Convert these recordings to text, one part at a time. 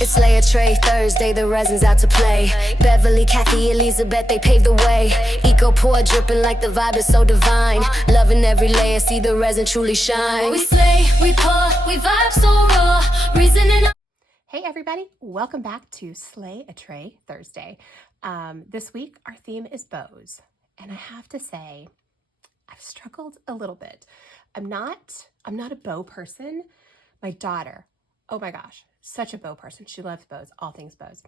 It's Lay a Tray Thursday, the resin's out to play. Beverly, Kathy, Elizabeth, they paved the way. Eco pour dripping like the vibe is so divine. Loving every layer, see the resin truly shine. We slay, we pour, we vibe so raw. Reason and Hey everybody, welcome back to Slay a Tray Thursday. This week our theme is bows, and I have to say I've struggled a little bit. I'm not a bow person. My daughter, oh my gosh, such a bow person. She loves bows, all things bows.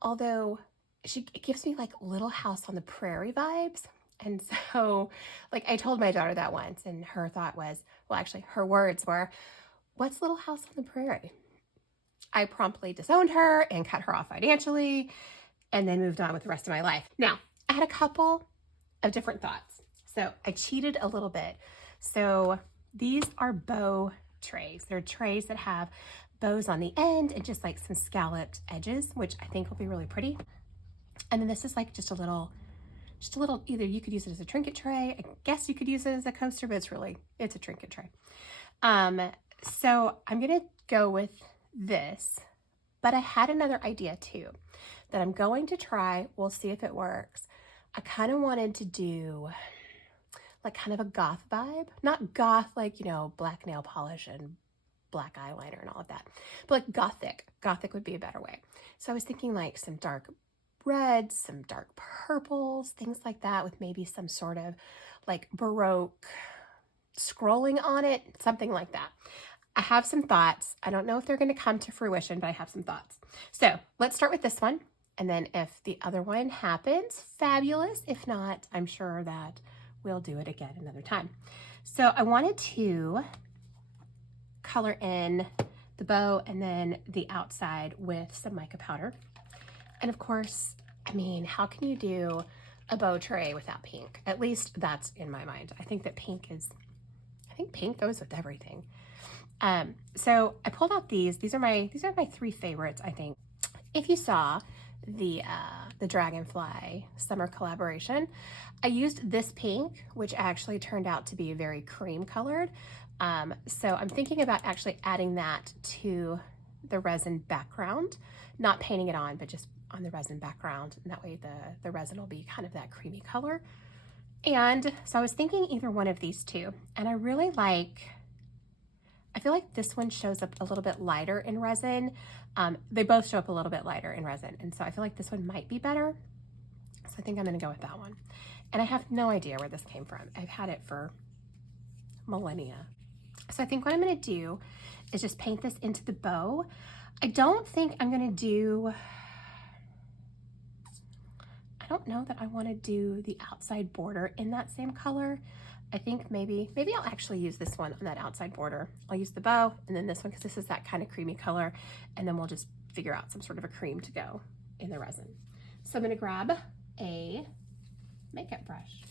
Although it gives me like Little House on the Prairie vibes. And so like I told my daughter that once, and her thought was, well, actually her words were, "What's Little House on the Prairie?" I promptly disowned her and cut her off financially and then moved on with the rest of my life. Now, I had a couple of different thoughts. So I cheated a little bit. So these are bow trays. They're trays that have bows on the end and just like some scalloped edges, which I think will be really pretty. And then this is like just a little, either you could use it as a trinket tray. I guess you could use it as a coaster, but it's a trinket tray. So I'm going to go with this, but I had another idea too that I'm going to try. We'll see if it works. I kind of wanted to do like kind of a goth vibe, not goth like, you know, black nail polish and black eyeliner and all of that, but like gothic would be a better way. So I was thinking like some dark reds, some dark purples, things like that, with maybe some sort of like Baroque scrolling on it, something like that. I have some thoughts. I don't know if they're going to come to fruition, but I have some thoughts. So let's start with this one. And then if the other one happens, fabulous. If not, I'm sure that we'll do it again another time. So I wanted to color in the bow and then the outside with some mica powder. And of course, I mean, how can you do a bow tray without pink? At least that's in my mind. I think pink goes with everything. So I pulled out these are my three favorites, I think. If you saw the Dragonfly summer collaboration, I used this pink, which actually turned out to be very cream colored. So I'm thinking about actually adding that to the resin background, not painting it on, but just on the resin background. And that way the resin will be kind of that creamy color. And so I was thinking either one of these two, and I feel like this one shows up a little bit lighter in resin. They both show up a little bit lighter in resin, and so I feel like this one might be better. So I think I'm gonna go with that one. And I have no idea where this came from. I've had it for millennia. So I think what I'm gonna do is just paint this into the bow. I don't know that I wanna do the outside border in that same color. I think maybe I'll actually use this one on that outside border. I'll use the bow and then this one, because this is that kind of creamy color, and then we'll just figure out some sort of a cream to go in the resin. So I'm gonna grab a makeup brush.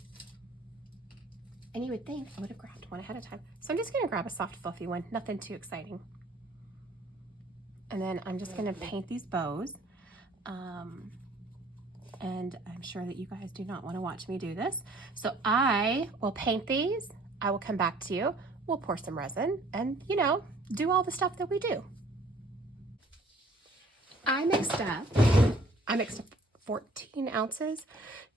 And you would think I would have grabbed one ahead of time. So I'm just gonna grab a soft, fluffy one, nothing too exciting. And then I'm just gonna paint these bows. And I'm sure that you guys do not want to watch me do this. So I will paint these. I will come back to you. We'll pour some resin and, you know, do all the stuff that we do. I mixed up 14 ounces.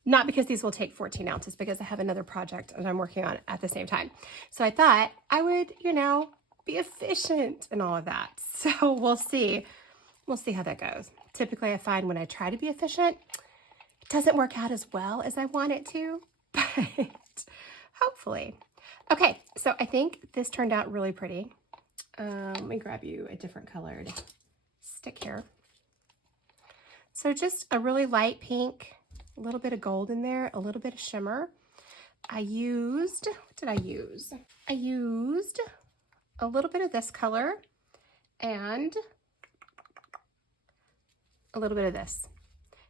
Not because these will take 14 ounces, because I have another project that I'm working on at the same time. So I thought I would, you know, be efficient and all of that. So we'll see. We'll see how that goes. Typically I find when I try to be efficient, it doesn't work out as well as I want it to, but hopefully. Okay, so I think this turned out really pretty. Let me grab you a different colored stick here. So just a really light pink, a little bit of gold in there, a little bit of shimmer. What did I use? I used a little bit of this color and a little bit of this.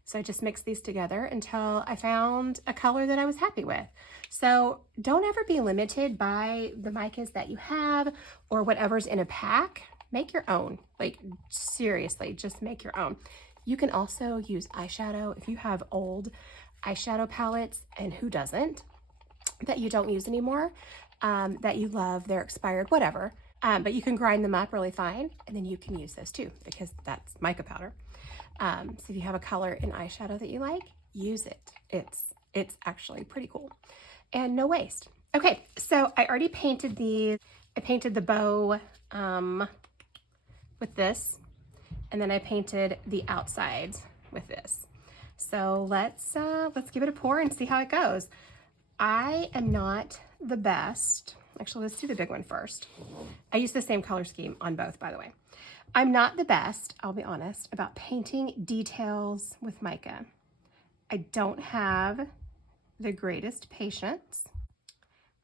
So I just mixed these together until I found a color that I was happy with. So don't ever be limited by the micas that you have or whatever's in a pack. Make your own. Like seriously, just make your own. You can also use eyeshadow. If you have old eyeshadow palettes, and who doesn't, that you don't use anymore, that you love, they're expired, whatever, But you can grind them up really fine, and then you can use those too, because that's mica powder. So if you have a color in eyeshadow that you like, use it. It's actually pretty cool and no waste. Okay, so I already painted these. I painted the bow with this, and then I painted the outsides with this. So let's give it a pour and see how it goes. I am not the best. Actually, let's do the big one first. I use the same color scheme on both, by the way. I'm not the best, I'll be honest, about painting details with mica. I don't have the greatest patience.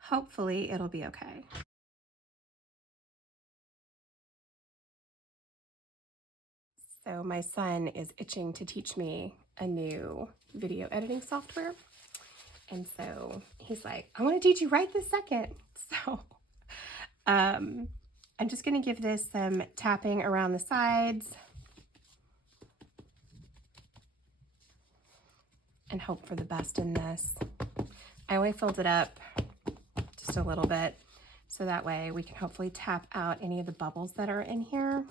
Hopefully it'll be okay. So my son is itching to teach me a new video editing software. And so he's like, I want to teach you right this second. So I'm just going to give this some tapping around the sides and hope for the best in this. I only filled it up just a little bit, so that way we can hopefully tap out any of the bubbles that are in here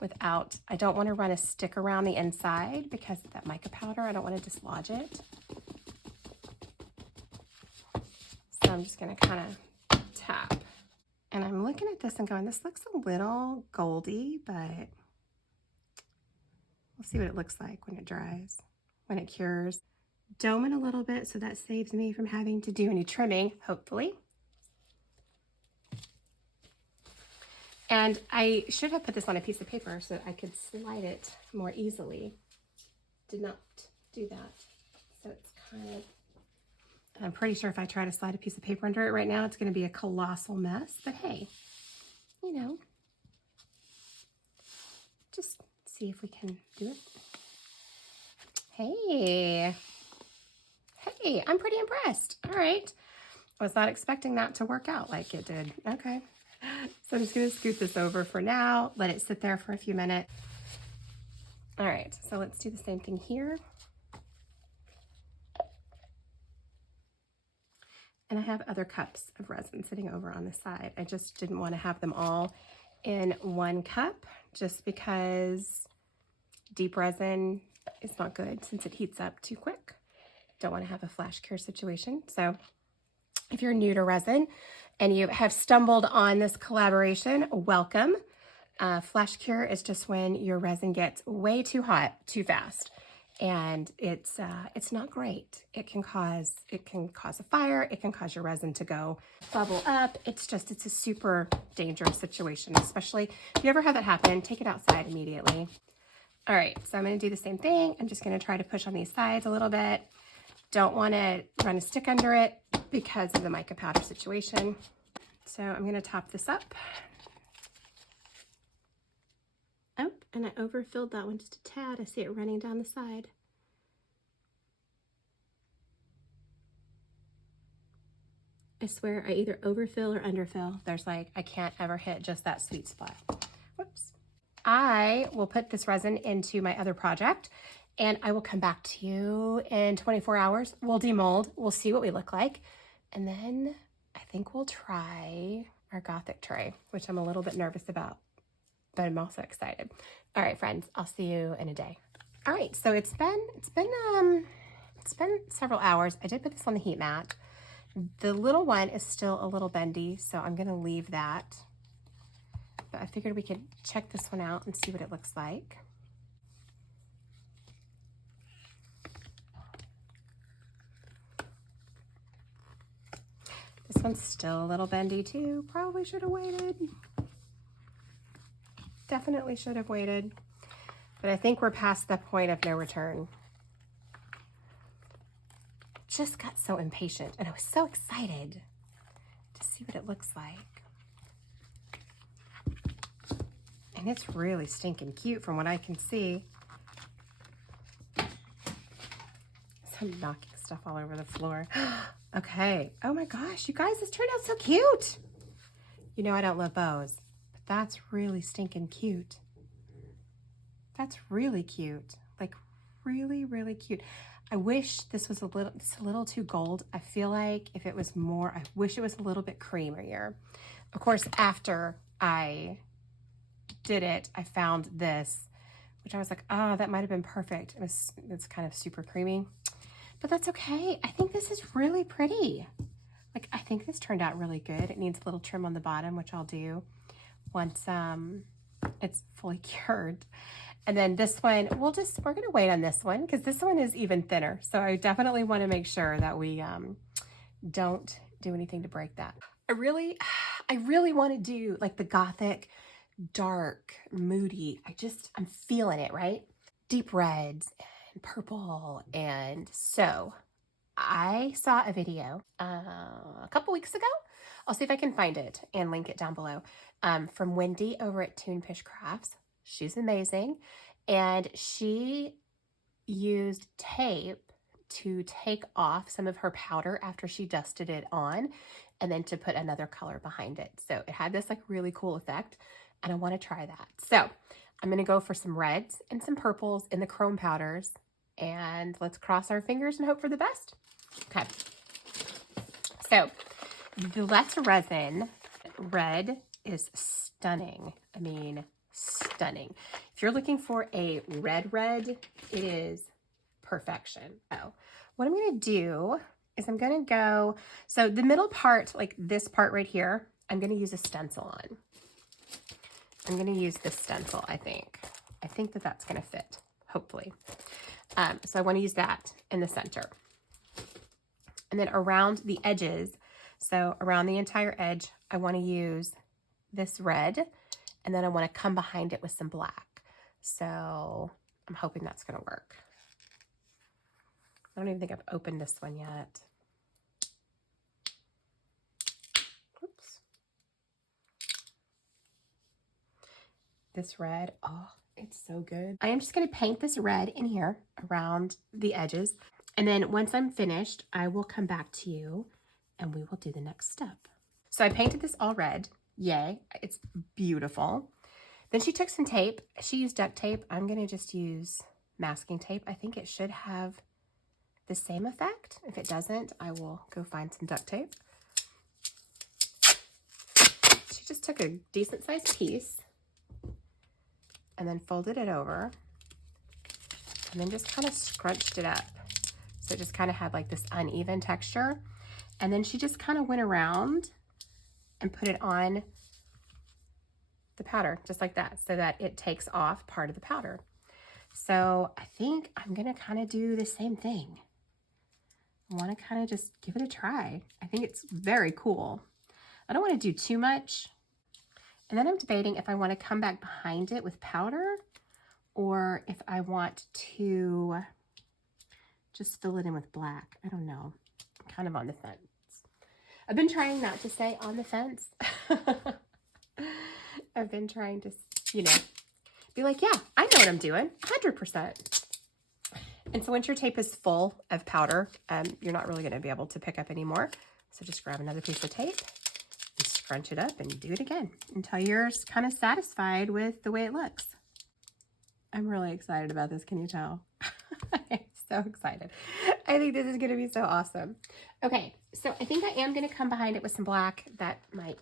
without, I don't want to run a stick around the inside because of that mica powder. I don't want to dislodge it. So I'm just going to kind of tap. And I'm looking at this and going, this looks a little goldy, but we'll see what it looks like when it dries, when it cures. Dome it a little bit so that saves me from having to do any trimming, hopefully. And I should have put this on a piece of paper so that I could slide it more easily. Did not do that. So it's kind of, I'm pretty sure if I try to slide a piece of paper under it right now, it's going to be a colossal mess. But hey, you know, just see if we can do it. Hey, I'm pretty impressed. All right. I was not expecting that to work out like it did. Okay. So I'm just going to scoot this over for now. Let it sit there for a few minutes. All right. So let's do the same thing here. And I have other cups of resin sitting over on the side. I just didn't want to have them all in one cup just because deep resin is not good since it heats up too quick. Don't want to have a flash cure situation. So if you're new to resin and you have stumbled on this collaboration, welcome. Flash cure is just when your resin gets way too hot too fast. And it's not great. It can cause a fire. It can cause your resin to go bubble up. It's a super dangerous situation, especially if you ever have that happen, take it outside immediately. All right, so I'm gonna do the same thing. I'm just gonna try to push on these sides a little bit. Don't wanna run a stick under it because of the mica powder situation. So I'm gonna top this up. Oh, and I overfilled that one just a tad. I see it running down the side. I swear I either overfill or underfill. There's like, I can't ever hit just that sweet spot. Whoops. I will put this resin into my other project and I will come back to you in 24 hours. We'll demold, we'll see what we look like. And then I think we'll try our Gothic tray, which I'm a little bit nervous about, but I'm also excited. All right, friends, I'll see you in a day. All right, so it's been several hours. I did put this on the heat mat. The little one is still a little bendy, so I'm gonna leave that. But I figured we could check this one out and see what it looks like. This one's still a little bendy too. Probably should have waited. Definitely should have waited. But I think we're past the point of no return. Just got so impatient and I was so excited to see what it looks like. And it's really stinking cute from what I can see. So I'm knocking stuff all over the floor. Okay. Oh my gosh, you guys, this turned out so cute. You know I don't love bows, but that's really stinking cute. That's really cute. Like really, really cute. I wish this was it's a little too gold. I feel like if it was more, I wish it was a little bit creamier. Of course, after I did it, I found this, which I was like, oh, that might have been perfect. It's kind of super creamy, but that's okay. I think this is really pretty. Like, I think this turned out really good. It needs a little trim on the bottom, which I'll do once it's fully cured. And then this one, we're gonna wait on this one because this one is even thinner. So I definitely want to make sure that we don't do anything to break that. I really want to do like the gothic, dark, moody. I'm feeling it, right? Deep reds and purple. And so I saw a video a couple weeks ago. I'll see if I can find it and link it down below, from Wendy over at Toonfish Crafts. She's amazing. And she used tape to take off some of her powder after she dusted it on, and then to put another color behind it. So it had this like really cool effect, and I want to try that. So I'm going to go for some reds and some purples in the chrome powders, and let's cross our fingers and hope for the best. Okay. So the Let's Resin red is stunning. I mean, stunning. If you're looking for a red, it is perfection. So what I'm going to do is I'm going to go, so the middle part, like this part right here, I'm going to use a stencil on. I'm going to use this stencil, I think. I think that that's going to fit, hopefully. So I want to use that in the center. And then around the edges, so around the entire edge, I want to use this red, and then I want to come behind it with some black. So I'm hoping that's going to work. I don't even think I've opened this one yet. Oops. This red, oh, it's so good. I am just going to paint this red in here around the edges. And then once I'm finished, I will come back to you and we will do the next step. So I painted this all red. Yay, it's beautiful. Then she took some tape. She used duct tape. I'm going to just use masking tape. I think it should have the same effect. If it doesn't, I will go find some duct tape. She just took a decent sized piece and then folded it over and then just kind of scrunched it up. So it just kind of had like this uneven texture. And then she just kind of went around and put it on the powder, just like that, so that it takes off part of the powder. So I think I'm gonna kind of do the same thing. I wanna kind of just give it a try. I think it's very cool. I don't wanna do too much. And then I'm debating if I wanna come back behind it with powder or if I want to just fill it in with black. I don't know, I'm kind of on the fence. I've been trying not to say on the fence. I've been trying to, you know, be like, yeah, I know what I'm doing, 100%. And so once your tape is full of powder, you're not really going to be able to pick up anymore. So just grab another piece of tape and scrunch it up and do it again until you're kind of satisfied with the way it looks. I'm really excited about this. Can you tell? I'm so excited. I think this is going to be so awesome. Okay, so I think I am going to come behind it with some black. That might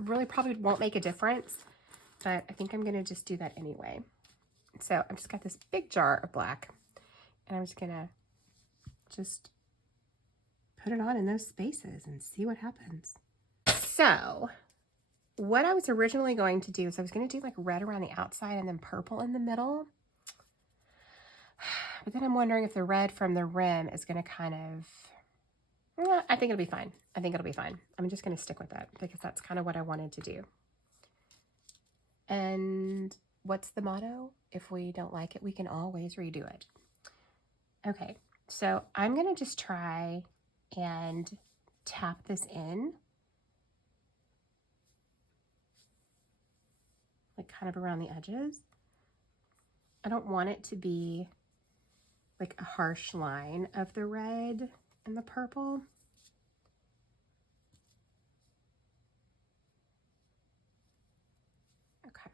really probably won't make a difference, but I think I'm going to just do that anyway. So I've just got this big jar of black, and I'm just going to just put it on in those spaces and see what happens. So what I was originally going to do is I was going to do like red around the outside and then purple in the middle. But then I'm wondering if the red from the rim is going to kind of, I think it'll be fine. I think it'll be fine. I'm just going to stick with that because that's kind of what I wanted to do. And what's the motto? If we don't like it, we can always redo it. Okay, so I'm going to just try and tap this in, like kind of around the edges. I don't want it to be like a harsh line of the red and the purple. Okay.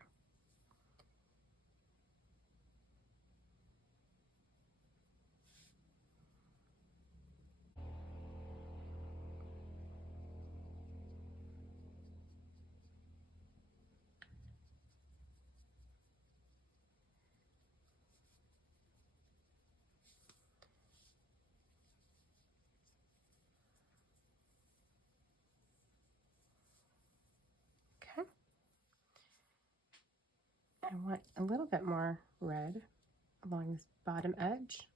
I want a little bit more red along this bottom edge.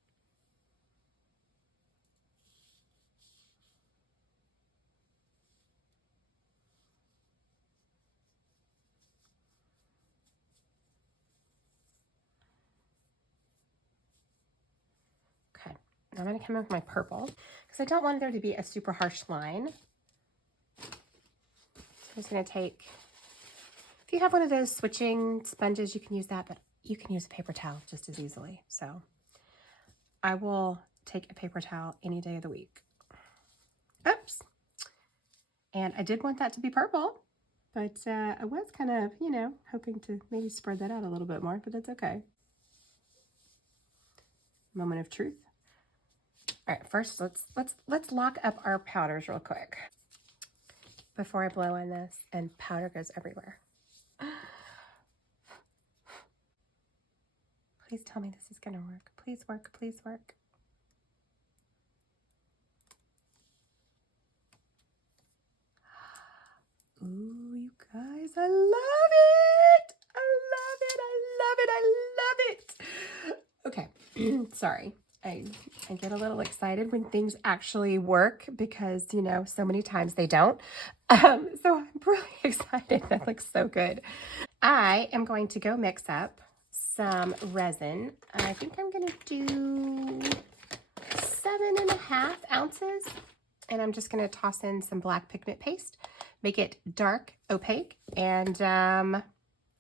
Okay, now I'm going to come in with my purple because I don't want there to be a super harsh line. So I'm just going to take, if you have one of those switching sponges, you can use that, but you can use a paper towel just as easily. So I will take a paper towel any day of the week. Oops. And I did want that to be purple, but I was kind of, you know, hoping to maybe spread that out a little bit more, but that's okay. Moment of truth. All right, first let's lock up our powders real quick before I blow on this and powder goes everywhere. Please tell me this is gonna work. Please work, please work. Ooh, you guys, I love it. I love it, I love it, I love it. Okay, sorry. I get a little excited when things actually work because, you know, so many times they don't. So I'm really excited. That looks so good. I am going to go mix up some resin. I think I'm going to do 7.5 ounces. And I'm just going to toss in some black pigment paste, make it dark, opaque. And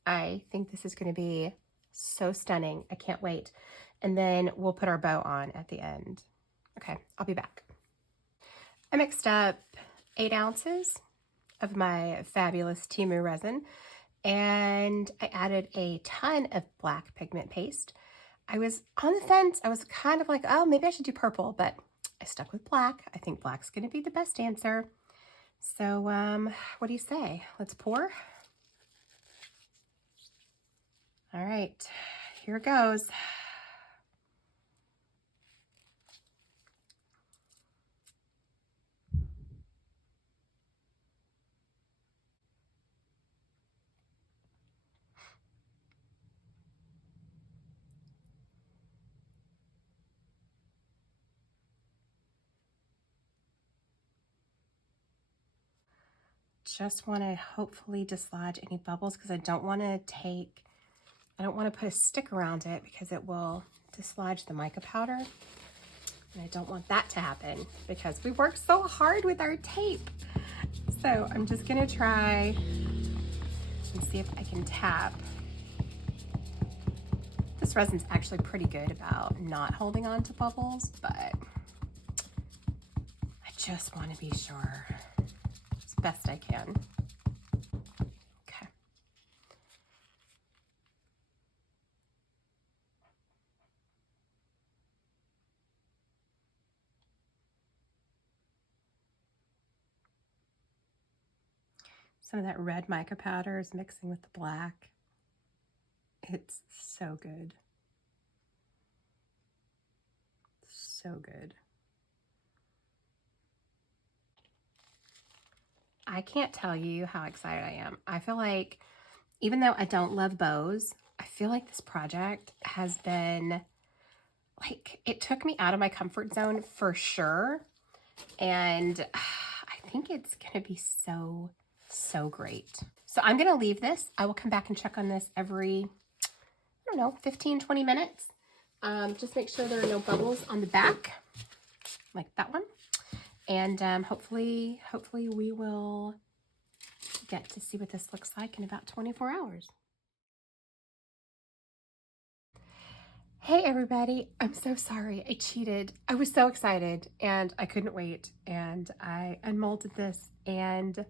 I think this is going to be so stunning. I can't wait. And then we'll put our bow on at the end. Okay, I'll be back. I mixed up 8 ounces of my fabulous Timu resin, and I added a ton of black pigment paste. I was on the fence. I was kind of like, oh, maybe I should do purple, but I stuck with black. I think black's going to be the best answer. So what do you say? Let's pour. All right, here it goes. Just want to hopefully dislodge any bubbles because I don't want to put a stick around it because it will dislodge the mica powder. And I don't want that to happen because we worked so hard with our tape. So I'm just gonna try and see if I can tap. This resin's actually pretty good about not holding on to bubbles, but I just want to be sure as best I can. Okay. Some of that red mica powder is mixing with the black. It's so good. So good. I can't tell you how excited I am. I feel like, even though I don't love bows, I feel like this project has been, like, it took me out of my comfort zone for sure. And I think it's gonna be so, so great. So I'm gonna leave this. I will come back and check on this every, I don't know, 15, 20 minutes. Just make sure there are no bubbles on the back, like that one. And hopefully we will get to see what this looks like in about 24 hours. Hey everybody, I'm so sorry, I cheated. I was so excited and I couldn't wait, and I unmolded this and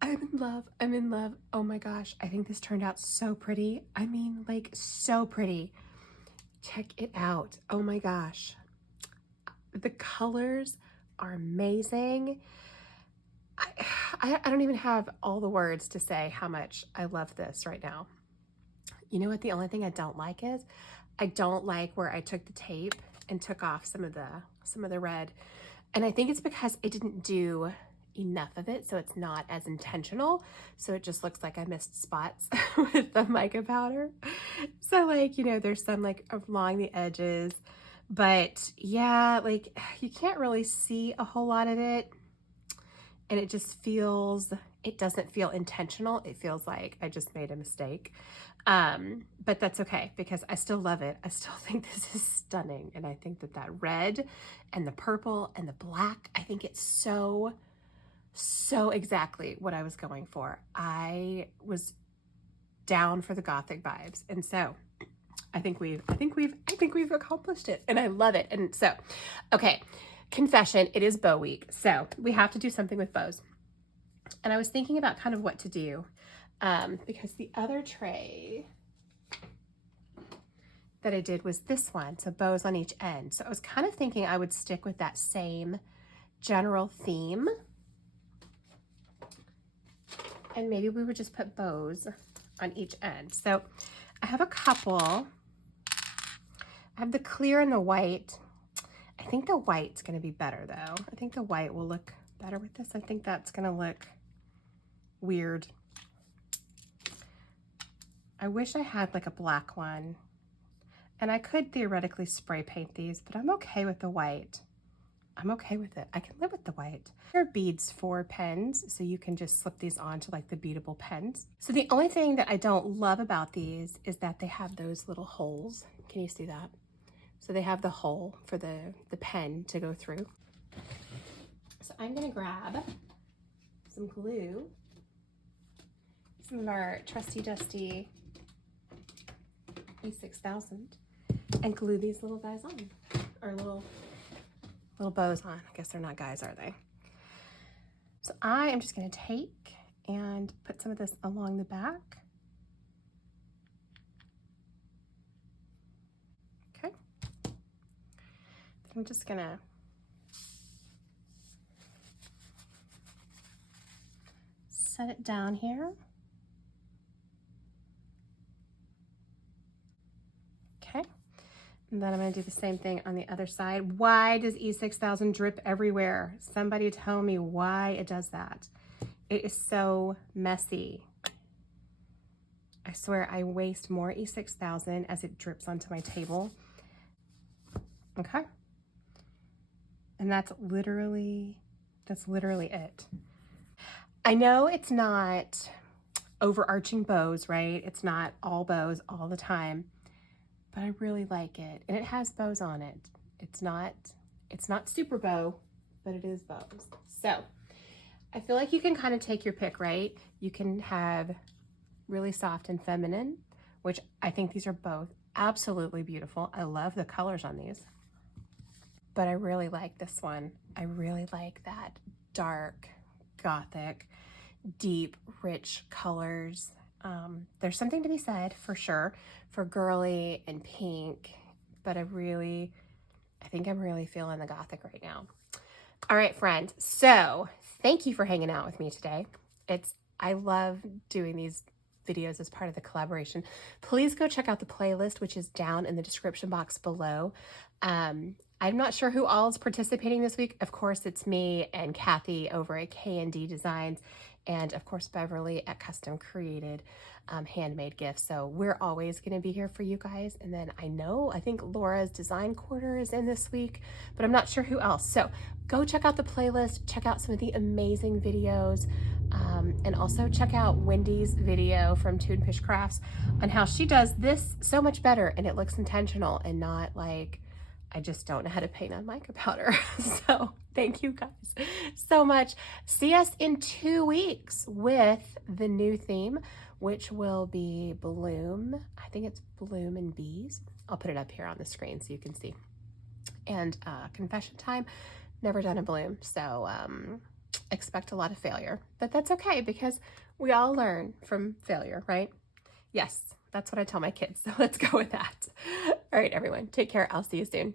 I'm in love. Oh my gosh, I think this turned out so pretty. I mean, like, so pretty. Check it out. Oh my gosh. The colors are amazing. I don't even have all the words to say how much I love this right now. You know what the only thing I don't like is? I don't like where I took the tape and took off some of the red. And I think it's because I didn't do enough of it so it's not as intentional. So it just looks like I missed spots with the mica powder. So like, you know, there's some like along the edges, but yeah, like you can't really see a whole lot of it. And it just feels, it doesn't feel intentional. It feels like I just made a mistake. But that's okay because I still love it. I still think this is stunning. And I think that that red and the purple and the black, I think it's so exactly what I was going for. I was down for the Gothic vibes. And so I think we've accomplished it and I love it. And so, okay. Confession, it is bow week, so we have to do something with bows. And I was thinking about kind of what to do because the other tray that I did was this one, so bows on each end. So I was kind of thinking I would stick with that same general theme. And maybe we would just put bows on each end. So I have a couple. I have the clear and the white. I think the white's going to be better though. I think the white will look better with this. I think that's going to look weird. I wish I had like a black one. And I could theoretically spray paint these, but I'm okay with the white. I'm okay with it. I can live with the white. There are beads for pens, so you can just slip these onto like the beadable pens. So the only thing that I don't love about these is that they have those little holes. Can you see that? So they have the hole for the pen to go through. So I'm gonna grab some glue, some of our trusty dusty E6000, and glue these little guys on, or little bows on. I guess they're not guys, are they? So I am just gonna take and put some of this along the back. I'm just gonna set it down here. Okay, and then I'm gonna do the same thing on the other side. Why does E6000 drip everywhere? Somebody tell me why it does that. It is so messy. I swear I waste more E6000 as it drips onto my table. Okay. And that's literally it. I know it's not overarching bows, right? It's not all bows all the time, but I really like it. And it has bows on it. It's not super bow, but it is bows. So I feel like you can kind of take your pick, right? You can have really soft and feminine, which I think these are both absolutely beautiful. I love the colors on these. But I really like this one. I really like that dark, Gothic, deep, rich colors. There's something to be said for sure for girly and pink, but I think I'm really feeling the Gothic right now. All right, friend. So thank you for hanging out with me today. I love doing these videos as part of the collaboration. Please go check out the playlist, which is down in the description box below. I'm not sure who all is participating this week. Of course, it's me and Kathy over at K&D Designs, and of course, Beverly at Custom Created Handmade Gifts. So we're always going to be here for you guys. And then I think Laura's Design Quarter is in this week, but I'm not sure who else. So go check out the playlist, check out some of the amazing videos, and also check out Wendy's video from Tune Fish Crafts on how she does this so much better, and it looks intentional and not like I just don't know how to paint on mica powder. So thank you guys so much. See us in 2 weeks with the new theme, which will be Bloom. I think it's Bloom and Bees. I'll put it up here on the screen so you can see. And confession time, never done a bloom. So expect a lot of failure, but that's okay because we all learn from failure, right? Yes, that's what I tell my kids. So let's go with that. All right, everyone, take care. I'll see you soon.